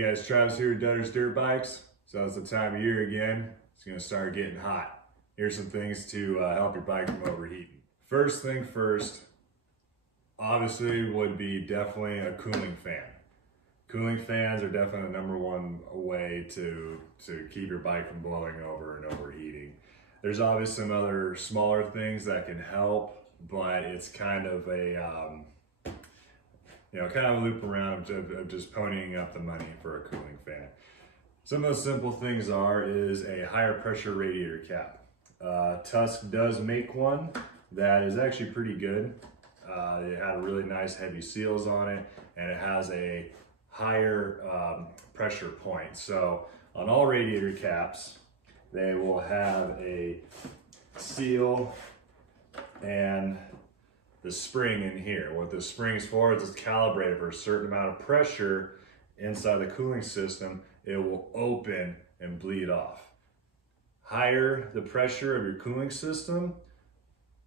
Hey guys, Travis here with Dutter's Dirt Bikes. So it's the time of year again. It's gonna start getting hot. Here's some things to help your bike from overheating. First thing first, obviously would be definitely a cooling fan. Cooling fans are definitely the #1 way to keep your bike from boiling over and overheating. There's obviously some other smaller things that can help, but it's kind of a kind of a loop around of just ponying up the money for a cooling fan. Some of the simple things is a higher pressure radiator cap. Tusk does make one that is actually pretty good. It had really nice heavy seals on it, and it has a higher pressure point. So on all radiator caps, they will have a seal and the spring in here. What the spring is for is it's calibrated for a certain amount of pressure inside the cooling system. It will open and bleed off. Higher the pressure of your cooling system,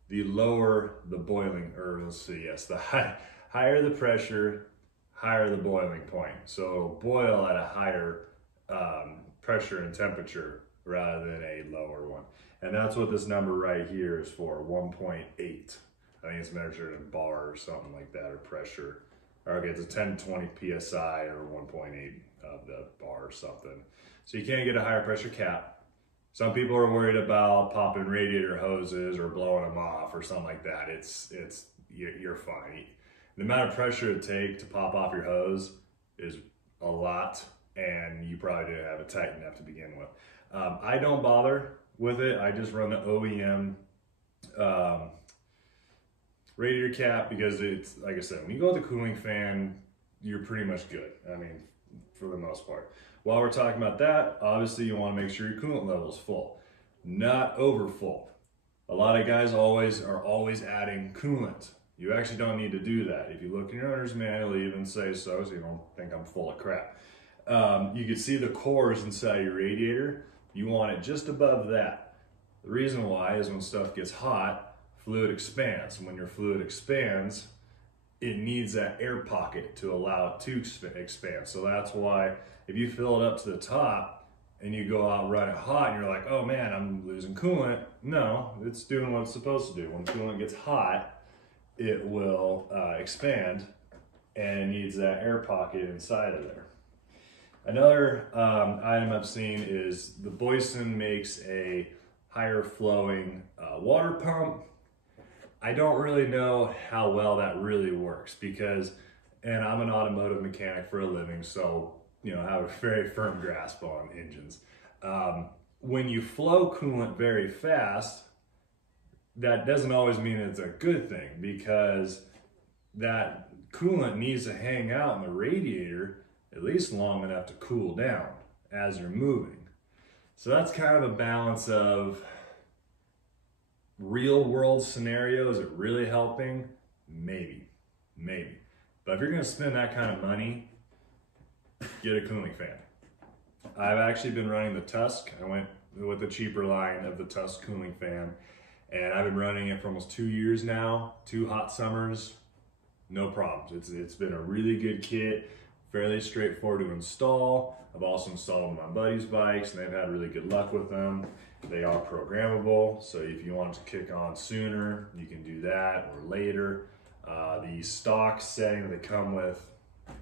the lower the boiling, the higher the pressure, higher the boiling point. So it'll boil at a higher pressure and temperature rather than a lower one. And that's what this number right here is for, 1.8. I think it's measured in bar or something like that, or pressure. Or okay, it's a 10 to 20 PSI or 1.8 of the bar or something. So you can't get a higher pressure cap. Some people are worried about popping radiator hoses or blowing them off or something like that. You're fine. The amount of pressure it takes to pop off your hose is a lot, and you probably didn't have it tight enough to begin with. I don't bother with it. I just run the OEM radiator cap because it's, like I said, when you go with a cooling fan, you're pretty much good. I mean, for the most part. While we're talking about that, obviously you want to make sure your coolant level is full, not over full. A lot of guys are always adding coolant. You actually don't need to do that. If you look in your owner's manual, it even says so you don't think I'm full of crap. You can see the cores inside your radiator. You want it just above that. The reason why is when stuff gets hot, fluid expands. When your fluid expands, it needs that air pocket to allow it to expand. So that's why if you fill it up to the top and you go out running hot and you're like, oh man, I'm losing coolant. No, it's doing what it's supposed to do. When coolant gets hot, it will expand, and it needs that air pocket inside of there. Another item I've seen is the Boyson makes a higher flowing water pump. I don't really know how well that really works and I'm an automotive mechanic for a living, so I have a very firm grasp on engines. When you flow coolant very fast, that doesn't always mean it's a good thing, because that coolant needs to hang out in the radiator at least long enough to cool down as you're moving. So that's kind of a balance of real world scenario. Is it really helping? Maybe. But if you're gonna spend that kind of money, get a cooling fan. I've actually been running the Tusk. I went with the cheaper line of the Tusk cooling fan, and I've been running it for almost 2 years now, 2 hot summers, no problems. It's been a really good kit, fairly straightforward to install. I've also installed them on my buddies' bikes, and they've had really good luck with them. They are programmable, so if you want it to kick on sooner, you can do that, or later. The stock setting that they come with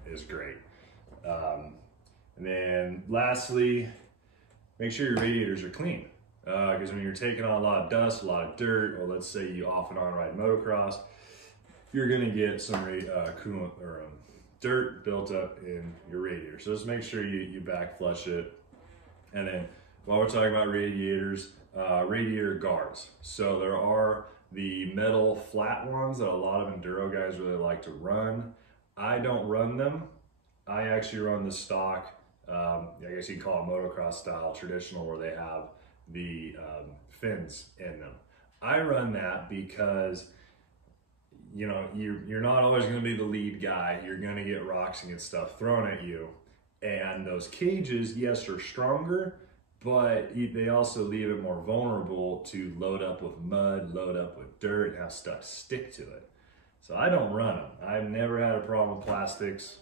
is great. And then lastly, make sure your radiators are clean. Because when you're taking on a lot of dust, a lot of dirt, or let's say you off and on ride motocross, you're gonna get some coolant or dirt built up in your radiator. So just make sure you back flush it. And then while we're talking about radiators, radiator guards. So there are the metal flat ones that a lot of enduro guys really like to run. I don't run them. I actually run the stock, I guess you can call it motocross style, traditional, where they have the fins in them. I run that because you're not always going to be the lead guy. You're going to get rocks and get stuff thrown at you. And those cages, yes, are stronger, but they also leave it more vulnerable to load up with mud, load up with dirt, and have stuff stick to it. So I don't run them. I've never had a problem with plastics,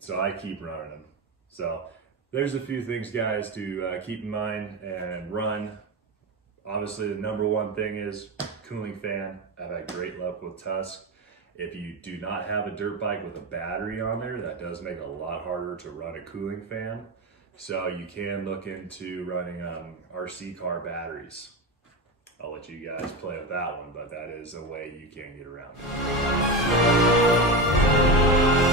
so I keep running them. So there's a few things, guys, to keep in mind and run. Obviously, the number one thing is cooling fan. I've had great luck with Tusk. If you do not have a dirt bike with a battery on there, that does make it a lot harder to run a cooling fan. So you can look into running RC car batteries. I'll let you guys play with that one, but that is a way you can get around it.